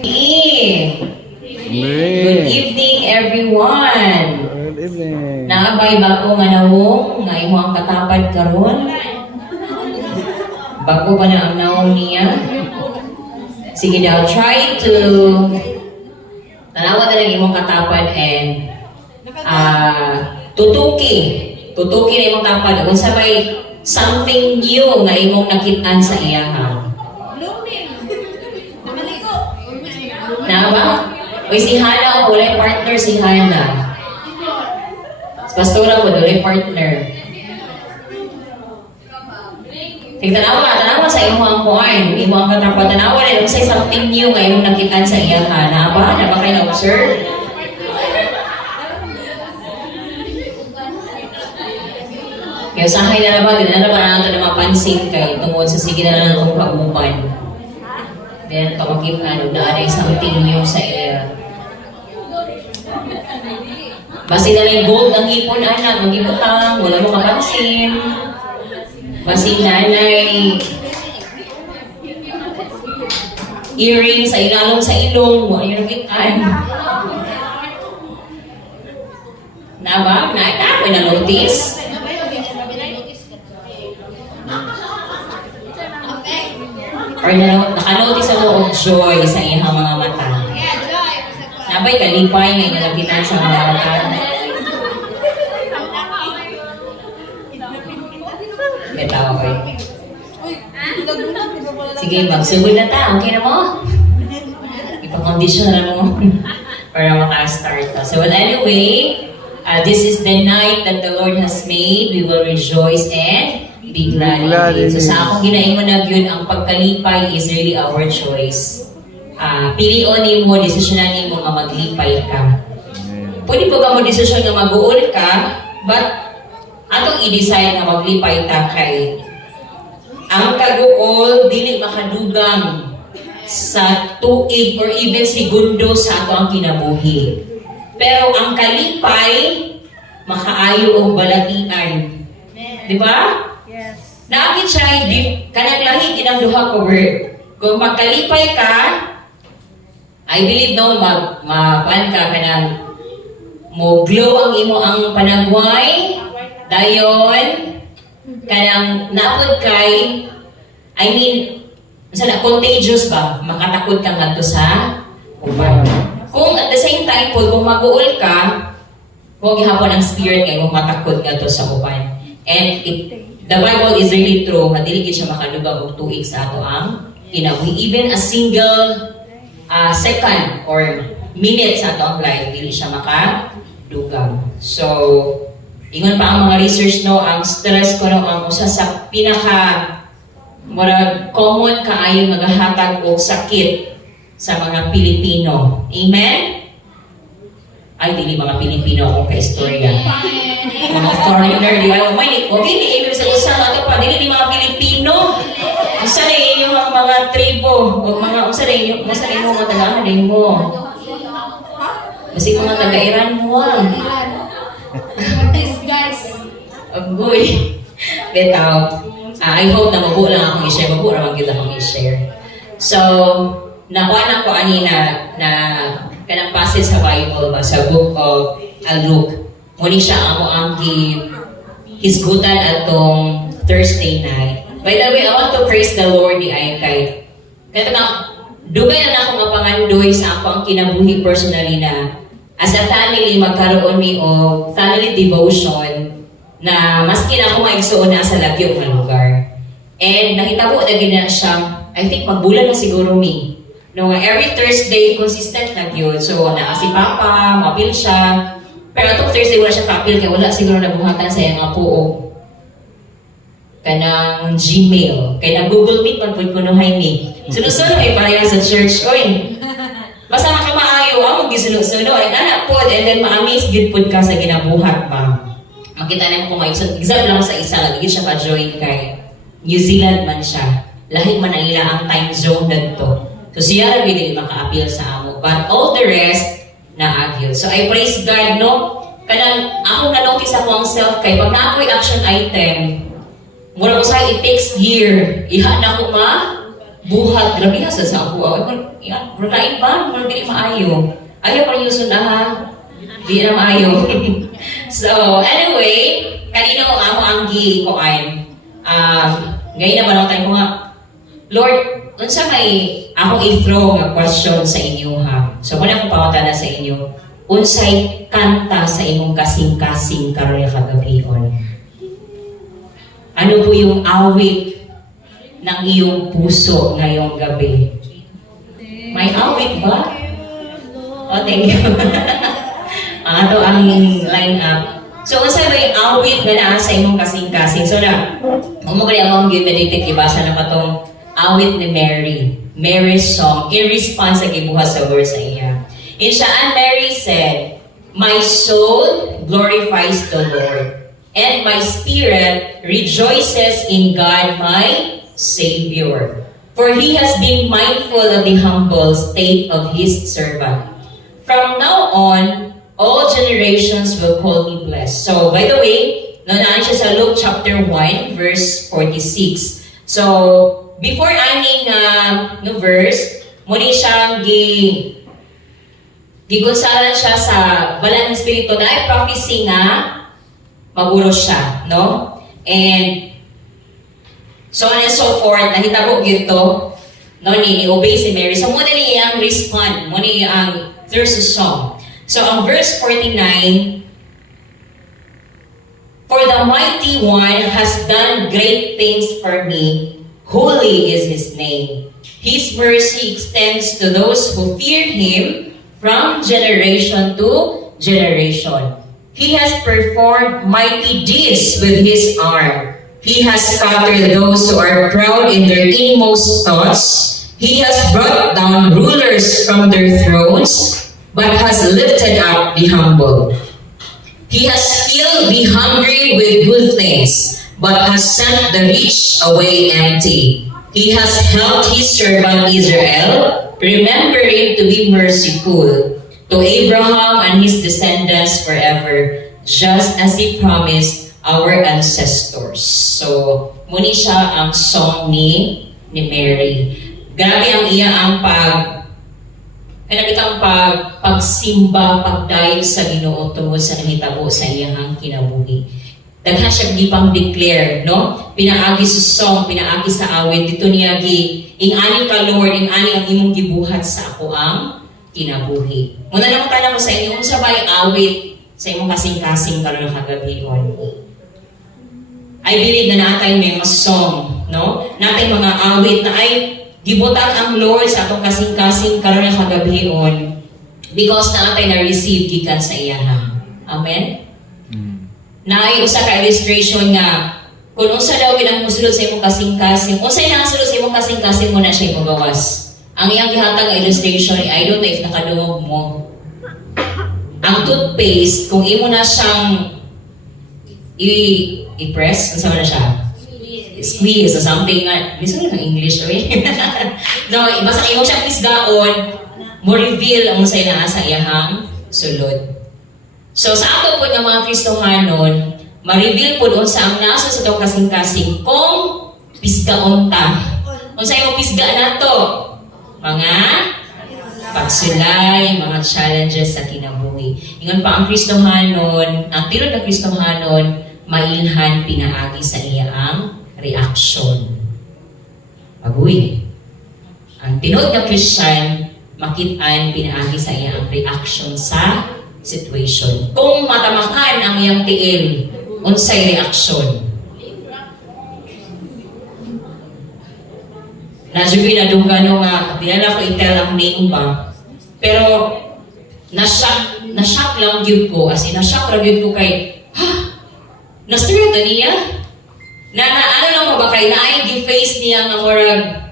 Good evening, everyone. Good evening. Nakabay ba ko nga nawong nga imo ang katapad karon? Bago pa na ang nawong niya? Sige daw, try to tanawa na lang imong katapad and tutuki na imong tapad kung sabay something new nga imong nakitaan sa iyahan. Na ba? Uy, si Hana, o wala partner si Hana. Si Pastora mo, wala partner. Tanawa sa imo ang kuhain. Imo ang katapad. Tanawa rin sa something new nga imong nakitaan sa iyahan. Na ba? Na ba kayo na-observe? Kaya usahay na ba, din na ba natin na mapansin kayo tungkol sa sige na lang itong kauban. Then, pagkakip na ay something new sa iya. Basi na lang gold ang ipon, anak, mag-ipotang, wala mo mapansin. Basi nanay, earring sa ilalong sa ilong, wala yung nakitaan. Na ba? May na-notice? Or naka-notice ako of joy sa iyang mga mata. Nabay kalipay na inalapitan sa mga mata. Betaw ko eh. Sige, magsugod na ta. Okay na mo? Ipakondisyon na mo para maka-start ta. So anyway, this is the night that the Lord has made. We will rejoice and be glad in it. So sa akong ginaingon na yun, ang pagkalipay is really our choice. Pilion ni mo, desisyonan ni mo nga maglipay ka. Pwede po ka mo desisyon nga mag-uol ka, but atong i-decide nga maglipay ta kay ang kag-uol dili makadugang sa tuig or even segundo sa ato ang kinabuhi. Pero ang kalipay makaayo og balatian. Di ba? Yes. Naagit siya, kanang lahi kinang duha ka word. Kung magkalipay ka, I believe no, mapan ka kanang mo glow ang imo ang panagway, dayon, kanang naapod kay, I mean, sana contagious ba? Makatakot ka nga to sa uban. Kung at the same time po, kung mag-uol ka, huwag ihapon ang spirit kayo, kung matakot nga to sa uban. And the Bible is really true, madili siya makalubag og tuig sa ato ang kinabuhi. Even a single second or minute sa ato ang life, dili siya makadugang. So, ingon pa ang mga research no, ang stress ko no, ang usa sa pinaka common kaayo nagahatag og sakit sa mga Pilipino. Amen? Ay, dili mga Pilipino akong ka-istorya. Mga foreigner, di ba? Okay, di ibig sa usang ato pa, dili ni mga Pilipino. Usa na inyong mga tribo, o mga usa na inyong mga taga-anin mo. Kasi mga taga-Iran mo. Agoy. Betaw. I hope na mabuo lang akong i-share. Mabuo naman kita akong i-share. So, nakuha na ko anina na kanang passage sa Bible ba, sa book of Luke. Muni siya ako ang hisgutan atong Thursday night. By the way, I want to praise the Lord di ay kay kaya dugay na ako mapangandoy sa ako ang kinabuhi personally na as a family, magkaroon mi o family devotion na maski na ako maigsuon na sa lagyo ng lugar. And nakita ko na gina siya, I think magbulan na siguro mi. No, every Thursday, consistent na yun. So, si Papa, mapil siya. Pero itong Thursday, wala siya kapil, kaya wala siguro nabuhatan sa iyang apo. Kanang Gmail. Kaya na Google Meet, man po kunuhay ni. Sunod-sunod ay pareha sa church. Oy, basta makamaayo, mag-gisunod-sunod. Anak po, and then ma-amaze good po ka sa ginabuhat ba. Makita naman kung example lang sa isa, lagi siya ka-join kay New Zealand man siya. Lahi man ang ila ang time zone na to. So siya rin hindi maka-appeal sa amo. But all the rest, na-appeal. So I praise God, no? Kanang ako na-notice ako ang self kay pag na-ako'y action item, mula ko sa it takes year, iha na ko buhat, grabe na sa ako. Yan, lain ba? Mura dili maayo. Ayaw ko yung sunahan. Di na maayo. So, anyway, kanina ko ako ang gi-kuan. Ngayon naman ako tayo ko nga, Lord, unsa may ako i-throw nga question sa inyo ha. So, muna akong pangutana sa inyo. Unsay kanta sa imong kasing-kasing karon nga kagabihon? Ano po yung awit ng iyong puso ngayong gabi? May awit ba? Oh, thank you. Ato ang line up. So, unsa may awit na naa sa imong kasing-kasing? So, umugali ako ang gimeditate, ibasa na katong awit ni Mary. Mary's song, in response sa gibuhat sa verse sa iya. In siya, and Mary said, "My soul glorifies the Lord, and my spirit rejoices in God my Savior. For He has been mindful of the humble state of His servant. From now on, all generations will call me blessed." So, by the way, naan siya sa Luke chapter 1, verse 46. So, before aning no verse, muli siyang gigunsalan siya sa balang ng Espiritu dahil prophecy nga maguro siya, no? And so on and so forth, nahitabo gito, no, ni-obey si Mary. So, muna niya ang respond, muna niya ang there's a song. So, ang verse 49, "For the mighty one has done great things for me. Holy is His name. His mercy extends to those who fear Him from generation to generation. He has performed mighty deeds with His arm. He has scattered those who are proud in their inmost thoughts. He has brought down rulers from their thrones, but has lifted up the humble. He has filled the hungry with good things, but has sent the rich away empty. He has helped His servant Israel, remembering to be merciful to Abraham and his descendants forever, just as He promised our ancestors." So, muni siya ang song ni Mary. Grabe ang iya ang pagsimba, pagdayo sa Ginoo tungod sa nahitabo sa iyang kinabuhi. Daghan siya gipang declare, no? Pinaagi sa song, pinaagi sa awit, dito niya ingani ka Lord, ingani ang imong gibuhat sa ako ang kinabuhi. Muna lang tanong ko sa inyo, unsa ba yung awit sa imong kasing-kasing karon nga kagabihon? I believe na natay may mga song, no? Natay mga awit na ay gibutat ang Lord sa atong kasing-kasing karon nga kagabihon because natay na-receive gikan sa iyahan. Amen? Naay usa ka illustration nga kung unsa daw ginang musulod sa imong kasing-kasing, unsay nakasulod sa imong kasing-kasing mo na siya magawas. Ang iyang gihatag nga illustration, I don't know if nakadungog mo. Ang toothpaste, kung imo na siyang i-press, unsa man na siya? Squeeze or something nga, gusto nyo ng English, right? No, basta imo siyang pisgaon, mo reveal ang unsay naa sa iyahang sulod. So sa ato po ng mga Kristohanon, ma-reveal po doon sa ang nasa sa itong kasing-kasing kung pisgaon ta. Kung sa imong pisga na to, mga pagsulay, mga challenges sa kinabuhi. Ingon pa ang Kristohanon, ang tiro ng Kristohanon, mailhan pinaagi sa iya ang reaction. Agoy. Ang tinod na Christian, makitaan pinaagi sa iya ang reaction sa situation. Kung matamakan ang iyang tiil, unsay reaksyon? Nadyo pinadunggan nung pinala ko i-tell ang name ba. Pero, na-shock lang yun ko. As in, na-shock lang yun ko kay, na-stir ito niya? Ano lang mo ba kay, na-ay gi-face niya nga morag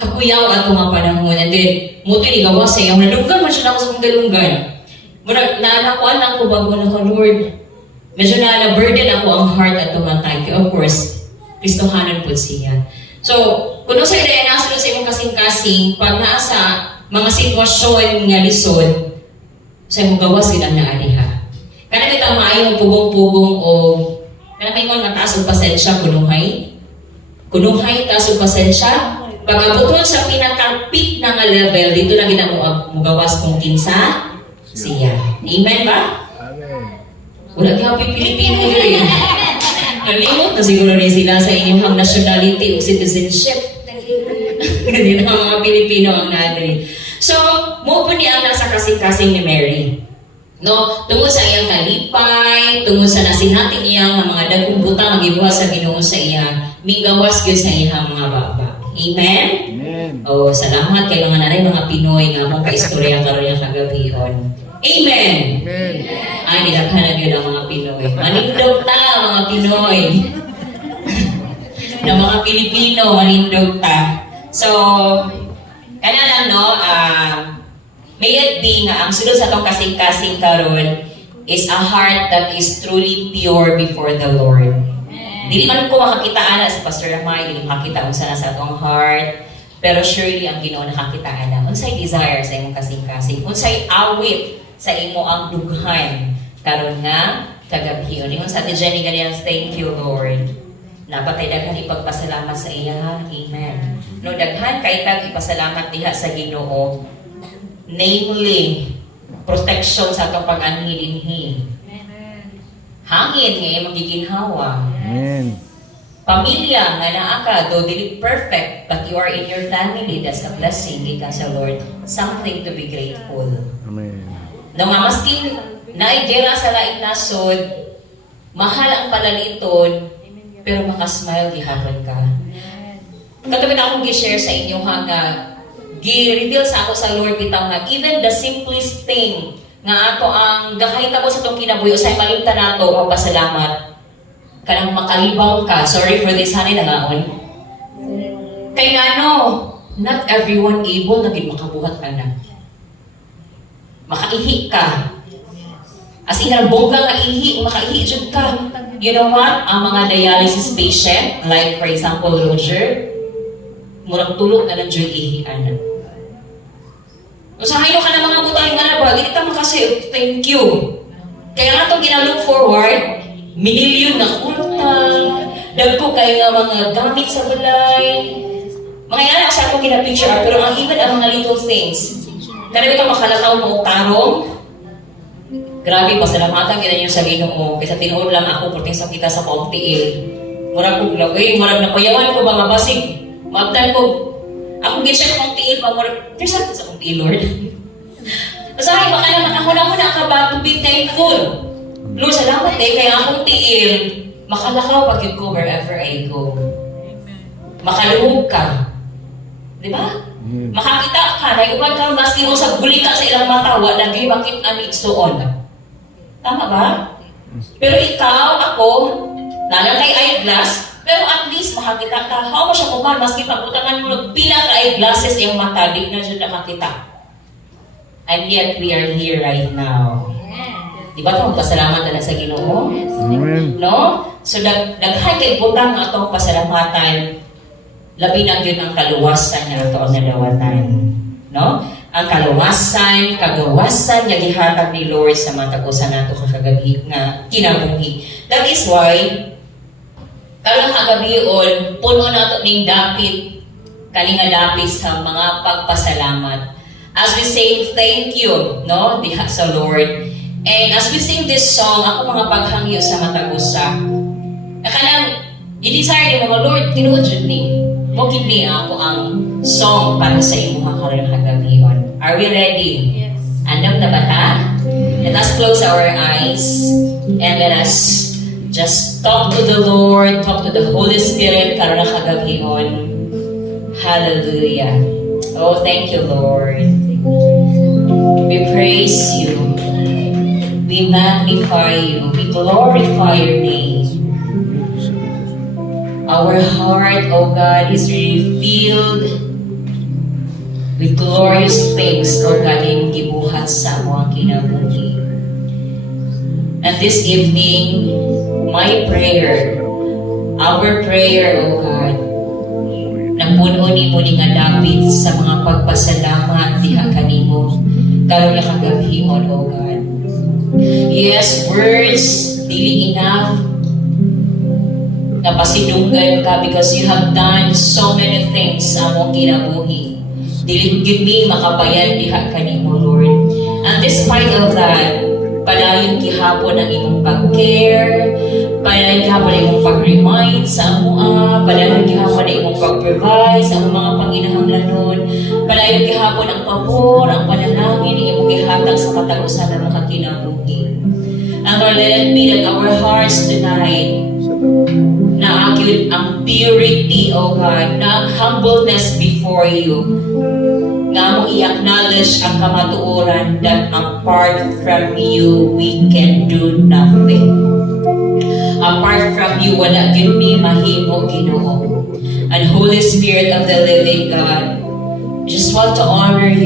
kakuyaw at mga panahon. And then, muto ni gawa sa iyang nadunggan man siya na ako sa kong dalunggan. Murag, nakuan lang ko bago na ko, Lord. Medyo na-burden ako ang heart at tumatay. Of course, Kristohanan po siya. So, kung sa ina nasunod sa imong kasing-kasing, pag naasa mga sitwasyon nga lisod, sa imong gawas sila na adiha. Kana kita maayong pugong-pugong o kana may mga taas og pasensya kunuhay. Kunuhay taas og pasensya. Pag-abuton sa pinaka-peak na nga level, dito na ginamugawas kung kinsa siya. Amen ba? Amen. Wala kaya Pilipino yun. Nalimot na siguro rin sila sa inyong nationality o citizenship. Hindi na mga Pilipino ang natin. So, mo po niya ang nasa kasing-kasing ni Mary. No, tungod sa iyang kalipay, tungod sa nasinati niya mga dagkong butang magibuhat sa Ginoo sa iya, migawas gyud sa iyang mga baba. Amen? Amen. Oh, salamat kay mga nanay, mga Pinoy nga akong kaistorya karon nga kagabihon. Amen. Amen. Ay, nilaghan na yun ang mga Pinoy. Manindog ta, mga Pinoy. Na mga Pilipino, manindog ta. So, kana lang, no, may it be nga ang sulod sa itong kasing-kasing karon is a heart that is truly pure before the Lord. Dili man ko makakitaan na sa Pastor Ramay, dili makakita unsa na sa atong heart, pero surely ang Ginoo nakakitaan na. Unsay desire sa imong kasing-kasing, unsay awit sa imo ang dughan karon nga kagabion. Ingon sa Ate Jenny ganyan, thank you Lord. Napatay daghan ipagpasalamat sa iya. Amen. No daghan kay tag ipasalamat diha sa Ginoo. Namely, protection sa atong pag-anhi dinhi. Hangin nga magiginhawa. Amen. Pamilya nga naa ka, though dili perfect, but you are in your family, that's a blessing gikan sa Lord. Something to be grateful. Amen. Nang maskin naigera sa laing nasod, mahal ang palaliton, pero makasmile gihapon ka. Katapit akong gi-share sa inyo nga gi-reveal sa ako sa Lord bitaw nga even the simplest thing nga ato ang gakahita ko sa itong kinabuhi usay malimta nato o pasalamat kanang makalibang ka. Sorry for this, honey, nangaon. Kay nga no, not everyone able na gid makabuhat ka na. Makaihi ka. As in, bongga nga ihi, makaihi jud ka. You know what? Ang mga dialysis patient, like for example, Roger, murag tulog na ng jud ihian. Usahay ka na mga butang nga ba, dili ta makasave. Thank you. Kaya nga itong gina-look forward, minilyon na utang, dagko kayo nga mga gamit sa balay. Mga yan sa akong gina-picture, pero ang even ang mga little things. Karami ka makalakaw mo tarong, grabe, pasalamatan kita niyo sa Ginoo. Kaysa tinuod lang ako, purting sa kita sa kaong tiil. Murag ko, murag na kuyawan ko ba nga basig. Maabtan ko, ako gisya kong tiil pa, murag, there's something sa kong tiil, Lord. Masahay, baka na makahuna-huna ka ba to be thankful? Lord, salamat kaya akong tiil, makalakaw pag yun ko wherever I go. Makaluhog ka. Di ba? Makakita ka, nag-upan ka, maski mo sa guli ka sa ilang mata, wala naging bakit ang igsoon. Tama ba? Pero ikaw, ako, nalang kay eyeglass, pero at least makakita ka, how mo siya kuman, maski pabutangan mo, pila ka eyeglasses yung mata, di na siya nakakita. And yet, we are here right now. Di ba ito, pasalamat na sa Ginoo? Amen. No? So, daghan kay butang na itong pasalamatan, labi na yun ang kaluwasan na ito ang nadawatan. No? Ang kaluwasan, kagawasan, nga gihatag ni Lord sa matagusan nato kakagabi nga kinabuhi. That is why, karong kagabion, puno nato ning dapit, kalinga dapit sa mga pagpasalamat. As we say thank you, no, diha sa Lord. And as we sing this song, ako mga paghangyo sa matagusa. Kanang i-desire mo, Lord, tinuod jud ni. Mo kini ako ang song para sa imo mga karong kagabion. Are we ready? Yes. Andam na ba ta? Let us close our eyes and let us just talk to the Lord, talk to the Holy Spirit karong kagabion. Hallelujah. Oh, thank you, Lord. We praise you. We magnify you. We glorify your name. Our heart, oh God, is really filled with glorious things, oh God, yung gibuhat sa mga kinabuhi. And this evening, my prayer, our prayer, oh God, na puno ni mo ni nga dapit sa mga pagpasalamat diha kanimo karon na kagabihon, oh God. Yes, words dili enough napasidunggan ka because you have done so many things sa among kinabuhi. Dili gid mi makabayan diha kanimo, Lord. And despite of that, padayon gihapon ang imong pag-care, padayon gihapon ang imong pag-remind sa amoa, padayon gihapon ang imong pag-provide sa among mga panginahanglanon, padayon gihapon ang pabor, ang panalangin, ang imong gihatag sa matag usa na mga kinabuhi. And Lord, let it be that our hearts tonight na akyut ang purity, O God, na ang humbleness before you, nga mo i-acknowledge ang kamatuoran that apart from you, we can do nothing. Apart from you, wala gyud mi mahimo, Ginoo. And Holy Spirit of the living God, just want to honor you.